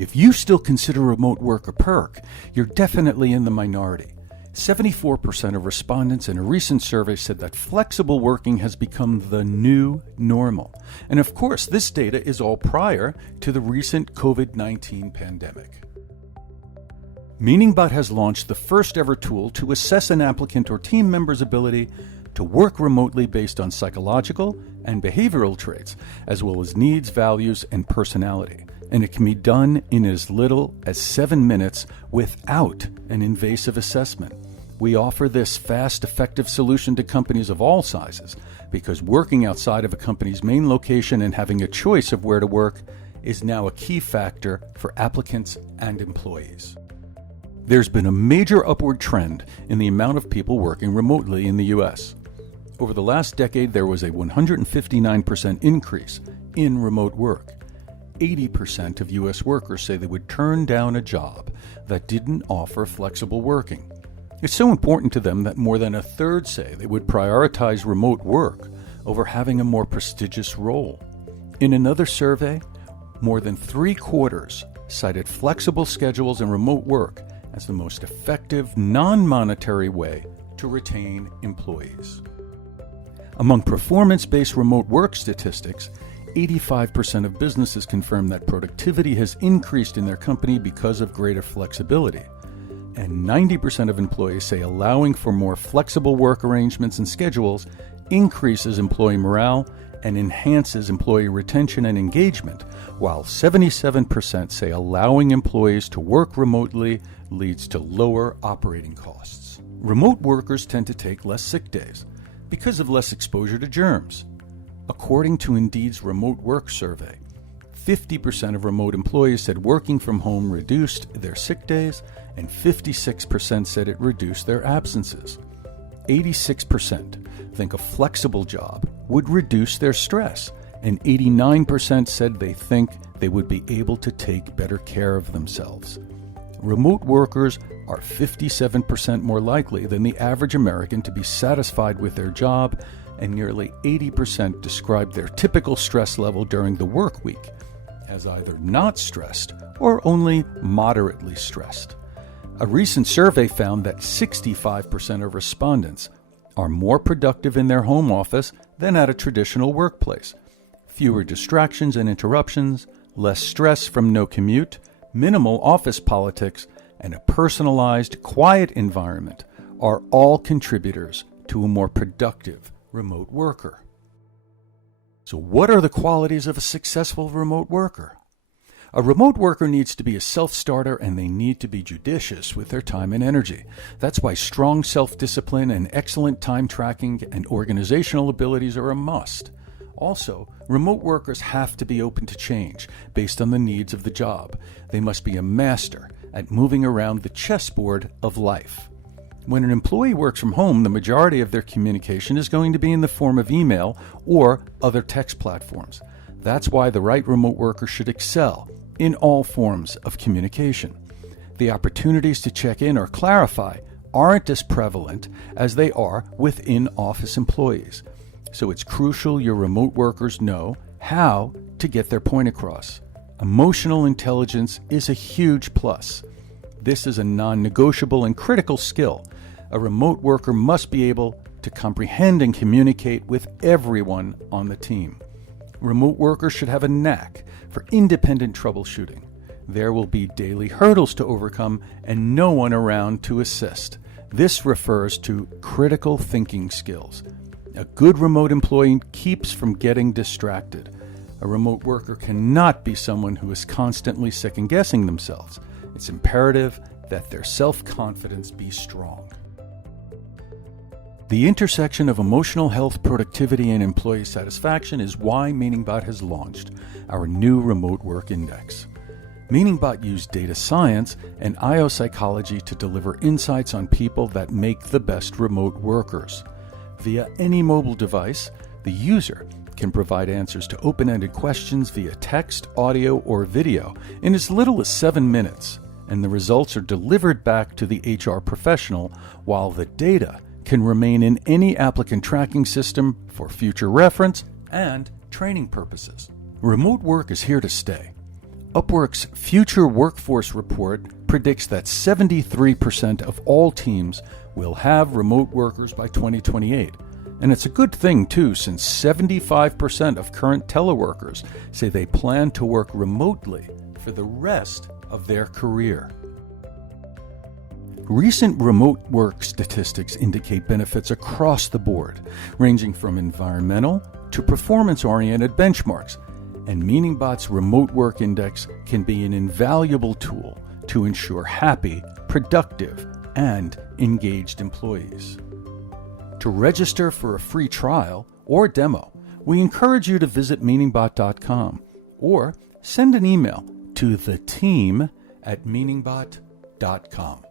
If you still consider remote work a perk, you're definitely in the minority. 74% of respondents in a recent survey said that flexible working has become the new normal. And of course, this data is all prior to the recent COVID-19 pandemic. MeaningBot has launched the first ever tool to assess an applicant or team member's ability to work remotely based on psychological and behavioral traits, as well as needs, values, and personality. And it can be done in as little as 7 minutes without an invasive assessment. We offer this fast, effective solution to companies of all sizes because working outside of a company's main location and having a choice of where to work is now a key factor for applicants and employees. There's been a major upward trend in the amount of people working remotely in the U.S. Over the last decade, there was a 159% increase in remote work. 80% of U.S. workers say they would turn down a job that didn't offer flexible working. It's so important to them that more than a third say they would prioritize remote work over having a more prestigious role. In another survey, more than 3/4 cited flexible schedules and remote work as the most effective non-monetary way to retain employees. Among performance-based remote work statistics, 85% of businesses confirm that productivity has increased in their company because of greater flexibility. And 90% of employees say allowing for more flexible work arrangements and schedules increases employee morale and enhances employee retention and engagement, while 77% say allowing employees to work remotely leads to lower operating costs. Remote workers tend to take less sick days because of less exposure to germs. According to Indeed's remote work survey, 50% of remote employees said working from home reduced their sick days, and 56% said it reduced their absences. 86% think a flexible job would reduce their stress, and 89% said they think they would be able to take better care of themselves. Remote workers are 57% more likely than the average American to be satisfied with their job, and nearly 80% described their typical stress level during the work week as either not stressed or only moderately stressed. A recent survey found that 65% of respondents are more productive in their home office than at a traditional workplace. Fewer distractions and interruptions, less stress from no commute, minimal office politics, and a personalized, quiet environment are all contributors to a more productive remote worker. So what are the qualities of a successful remote worker? A remote worker needs to be a self-starter, and they need to be judicious with their time and energy. That's why strong self-discipline and excellent time tracking and organizational abilities are a must. Also, remote workers have to be open to change based on the needs of the job. They must be a master at moving around the chessboard of life. When an employee works from home, the majority of their communication is going to be in the form of email or other text platforms. That's why the right remote worker should excel in all forms of communication. The opportunities to check in or clarify aren't as prevalent as they are with in-office employees. So it's crucial your remote workers know how to get their point across. Emotional intelligence is a huge plus. This is a non-negotiable and critical skill. A remote worker must be able to comprehend and communicate with everyone on the team. Remote workers should have a knack for independent troubleshooting. There will be daily hurdles to overcome and no one around to assist. This refers to critical thinking skills. A good remote employee keeps from getting distracted. A remote worker cannot be someone who is constantly second-guessing themselves. It's imperative that their self-confidence be strong. The intersection of emotional health, productivity, and employee satisfaction is why MeaningBot has launched our new Remote Work Index. MeaningBot used data science and IO psychology to deliver insights on people that make the best remote workers. Via any mobile device, the user can provide answers to open-ended questions via text, audio, or video in as little as 7 minutes, and the results are delivered back to the HR professional, while the data can remain in any applicant tracking system for future reference and training purposes. Remote work is here to stay. Upwork's Future Workforce Report predicts that 73% of all teams will have remote workers by 2028. And it's a good thing, too, since 75% of current teleworkers say they plan to work remotely for the rest of their career. Recent remote work statistics indicate benefits across the board, ranging from environmental to performance-oriented benchmarks, and MeaningBot's Remote Work Index can be an invaluable tool to ensure happy, productive, and engaged employees. To register for a free trial or demo, we encourage you to visit MeaningBot.com or send an email to theteam@MeaningBot.com.